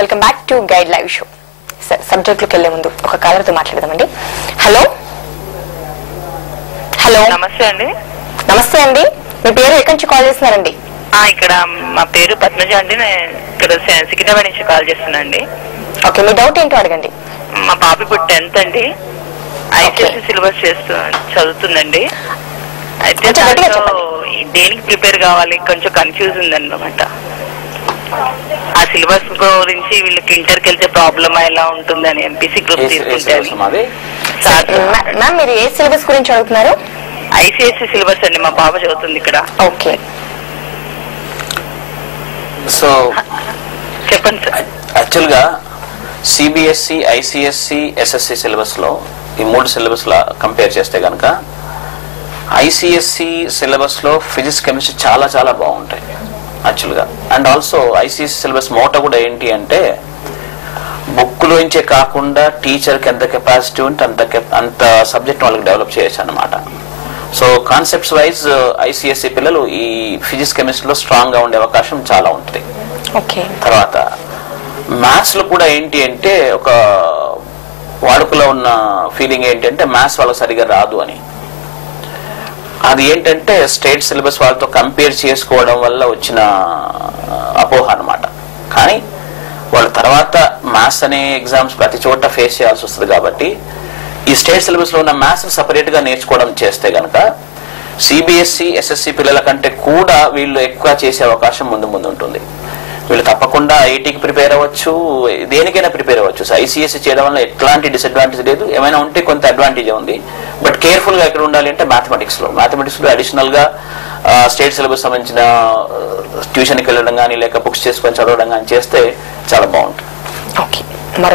Welcome back to guide live show. సబ్జెక్ట్లోకి వెళ్లే ముందు ఒక కాలర్ తో మాట్లాడదామండి. Hello hello. నమస్తే అండి. నమస్తే అండి, మీ పేరు ఎక్కడి నుంచి కాల్ చేస్తున్నారండి? ఇక్కడ మా పేరు పద్మజ అండి, నేను ఇక్కడ సికింద్రాబాద్ నుంచి కాల్ చేస్తున్నా అండి. ఓకే, మీ డౌట్ ఏంటో అడగండి. మా పాప ఇప్పుడు 10th అండి, ఐసీఎస్సీ సిలబస్ చదువుతుందండి. అయితే దేనికి ప్రిపేర్ కావాలి కొంచెం కన్ఫ్యూజ్ ఉందన్నమాట. ఆ సిలబస్ గురించి వీళ్ళకి ఇంటర్కి వెళ్తే ప్రాబ్లమ్ ఎలా ఉంటుందని ఎంపీసీ గ్రూప్ తీసుకుంటే. మ్యామ్, మీరు ఏ సిలబస్ గురించి అడుగుతున్నారు? ఐసీఎస్సీ సిలబస్ అండి, మా పాప చదువుతుంది ఇక్కడ. ఓకే, సో చెప్పండి సార్. యాక్చువల్గా సిబిఎస్ఈ, ఐసిఎస్సి, ఎస్ఎస్సి సిలబస్ లో ఈ 3 సిలబస్ లా కంపేర్ చేస్తే కనుక ఐసిఎస్సి సిలబస్ లో ఫిజిక్స్, కెమిస్ట్రీ చాలా చాలా బాగుంటాయి యాక్చువల్గా. And also ICSE syllabus motto కూడా ఏంటి అంటే బుక్ లోంచే కాకుండా టీచర్కి ఎంత కెపాసిటీ ఉంటే అంత సబ్జెక్ట్ వాళ్ళకి డెవలప్ చేయొచ్చు అనమాట. సో కాన్సెప్ట్స్ వైజ్ ఐసిఎస్సి పిల్లలు ఈ ఫిజిక్స్, కెమిస్ట్రీలో స్ట్రాంగ్ గా ఉండే అవకాశం చాలా ఉంటుంది. తర్వాత మ్యాథ్స్ లో కూడా ఏంటి అంటే ఒక వాడుకలో ఉన్న ఫీలింగ్ ఏంటంటే మ్యాథ్స్ వాళ్ళకి సరిగా రాదు అని. అది ఏంటంటే స్టేట్ సిలబస్ వాళ్ళతో కంపేర్ చేసుకోవడం వల్ల వచ్చిన అపోహ అనమాట. కానీ వాళ్ళు తర్వాత మ్యాథ్స్ అనే ఎగ్జామ్స్ ప్రతి చోట ఫేస్ చేయాల్సి వస్తుంది కాబట్టి ఈ స్టేట్ సిలబస్ లో ఉన్న మ్యాథ్స్ సపరేట్ గా నేర్చుకోవడం చేస్తే గనక సిబిఎస్ఈ, ఎస్ఎస్సి పిల్లల కంటే కూడా వీళ్ళు ఎక్కువ చేసే అవకాశం ముందు ఉంటుంది. వీళ్ళు తప్పకుండా ఐఐటీకి ప్రిపేర్ అవ్వచ్చు, దేనికైనా ప్రిపేర్ అవ్వచ్చు. సో ఐసీఎస్సీ చేయడం వల్ల ఎట్లాంటి డిసడ్వాంటేజ్ లేదు, ఏమైనా ఉంటే కొంత అడ్వాంటేజ్ ఉంది. బట్ కేర్ఫుల్ గా ఎక్కడ ఉండాలి అంటే మ్యాథమెటిక్స్ లో అడిషనల్ గా స్టేట్ సిలబస్ సంబంధించిన ట్యూషన్కి వెళ్ళడం కానీ లేక బుక్స్ చేసుకొని చదవడం కానీ చేస్తే చాలా బాగుంటుంది.